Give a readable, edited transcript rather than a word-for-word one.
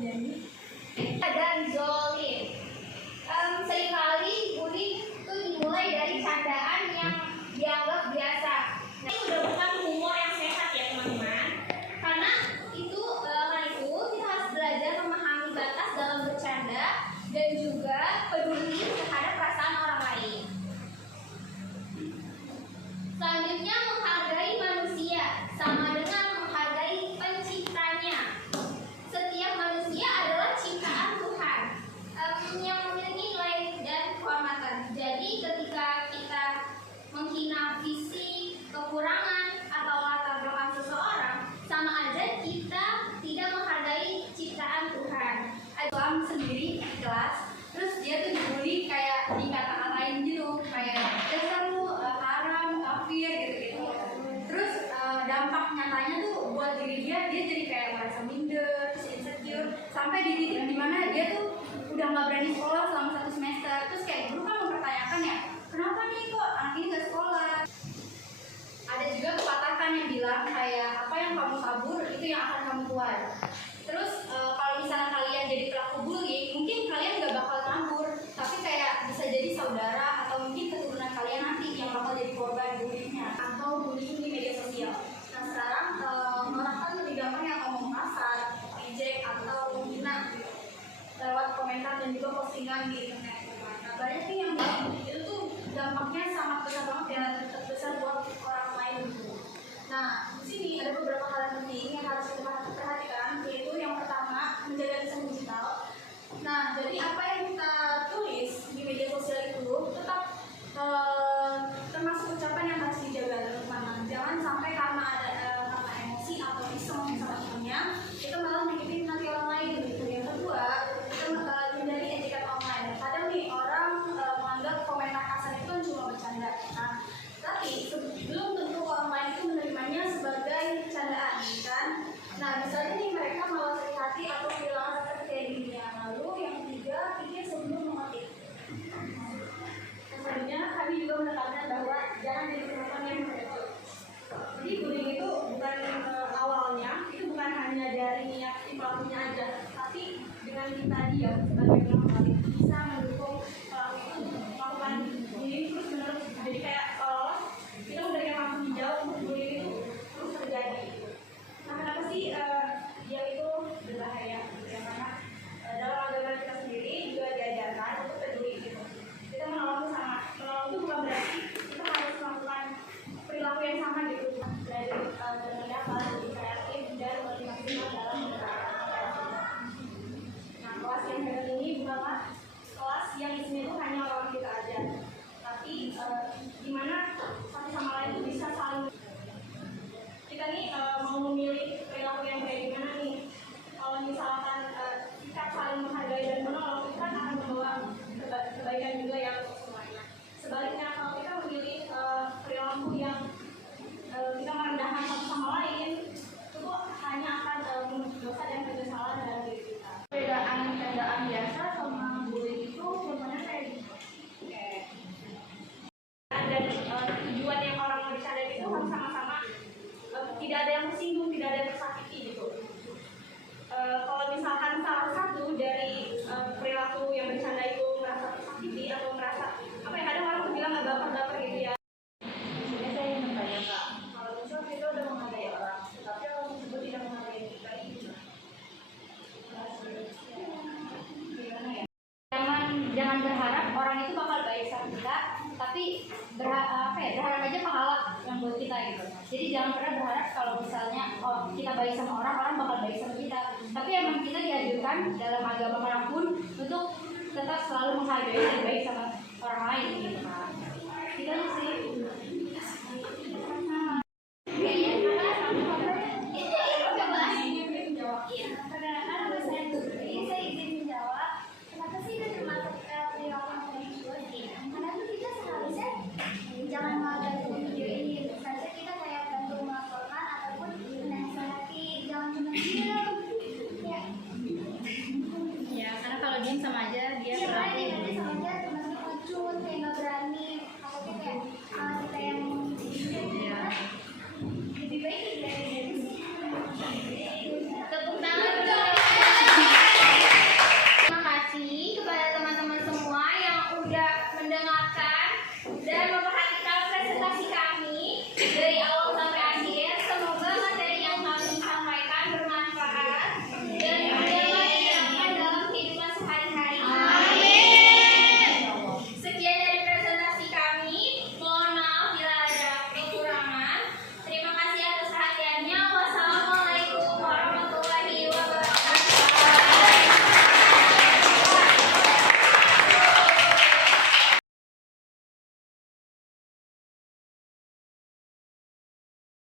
Dan zolim. Seringkali bullying itu dimulai dari candaan yang dianggap biasa. Nah, ini udah bukan humor yang sehat ya teman-teman. Karena itu kita harus belajar memahami batas dalam bercanda dan juga peduli terhadap perasaan orang lain. Selanjutnya, menghargai manusia sama dengan menghargai penciptanya. Setiap manusia adalah ciptaan Tuhan yang memiliki nilai dan kehormatan. Jadi ketika kita menghina fisik, kekurangan, atau latar belakang seseorang, sama aja kita tidak menghargai ciptaan Tuhan. Islam sendiri di kelas, terus dia tuh dibully kayak dikata-katain gitu, kayak dasar lu haram, kafir gitu-gitu. Terus dampak nyatanya tuh buat diri dia jadi kayak merasa minder, terus insecure, sampai di titik dimana dia tuh udah nggak berani sekolah selama 1 semester. Terus kayak guru kan mempertanyakan ya, kenapa nih kok anak ini nggak sekolah? Ada juga pepatah yang bilang kayak apa yang kamu tabur itu yang akan kamu tuai. Terus kalau misalnya kalian jadi pelaku bullying, mungkin kalian nggak bakal kabur, tapi kayak bisa jadi saudara atau mungkin keturunan kalian nanti yang bakal jadi korban bullyingnya atau bullying di media sosial. Nah sekarang orang kan lebih gampang yang ngomong kasar, reject atau menghina lewat komentar dan juga postingan di internet. Nah banyak nih yang itu tuh dampaknya sangat besar banget ya, tetap besar buat orang lain gitu. Nah di sini ada beberapa hal yang penting yang harus kita perhatikan, yaitu yang pertama menjaga lisan digital. Nah jadi apa yang kita tulis di media sosial itu tetap termasuk ucapan yang harus dijaga teman-teman. Jangan sampai karena ada karena emosi atau iseng sama temennya kita malah nyakitin hati orang lain gitu. Yang kedua, kita hindari etiket online. Kadang nih orang menganggap komentar kasar itu cuma bercanda. Nah, tapi belum tentu orang lain itu menerimanya sebagai candaan, kan? Nah, misalnya nih mereka malah sakit hati atau kehilangan rasa percaya dirinya. Lalu yang ketiga, pikir sebelum mengetik. Selanjutnya, kami juga menekankan bahwa jangan jadi penonton yang mengecut. Jadi bullying itu bukan awalnya, itu bukan hanya dari niat si pelakunya aja, tapi dengan kita diam sebagai pelaku bisa mendukung pelaku itu melakukan bullying terus menerus. Jadi kayak kita memberikan lampu hijau untuk bullying itu terus terjadi. Nah kenapa sih dia itu berbahaya? Ya karena dalam agama kita sendiri juga diajarkan untuk peduli gitu. Kita menolong itu bukan berarti kita harus melakukan perilaku yang sama gitu. Belajar berpendapat, lebih kreatif dan lebih maksimal dalam berkata. Nah kelas yang hari ini bukanlah kelas yang isinya itu hanya orang kita aja, tapi gimana satu sama lain itu bisa saling. Kita nih mau memilih perilaku yang kayak gimana nih? Kalau misalkan kita saling menghargai dan menolong, kita akan membawa kebaikan juga ya untuk semuanya. Sebaliknya kalau kita memilih perilaku yang kita merendahkan satu sama lain, itu hanya akan dosa dan kesalahan dalam diri kita. Perbedaan candaan biasa sama bullying itu sebenarnya kayak dan tujuan yang orang mau bercanda itu harus sama-sama, tidak ada yang tersinggung, tidak ada yang tersakiti gitu. Kalau misalkan salah satu dari perilaku yang bercanda itu merasa tersakiti atau merasa apa ya, kadang orang tuh bilang nggak baper gitu ya. Sebenarnya saya ingin bertanya Kak, kalau misalnya kita udah menghargai orang, tetapi orang tersebut tidak menghargai kita, ini gimana ya? Jangan berharap orang itu bakal baik sama kita, tapi berharap aja pahala yang buat kita gitu. Jadi jangan pernah berharap kalau misalnya kita baik sama orang bakal baik sama kita. Tapi emang kita dianjurkan dalam agama manapun untuk tetap selalu menghargai dan baik sama orang lain gitu.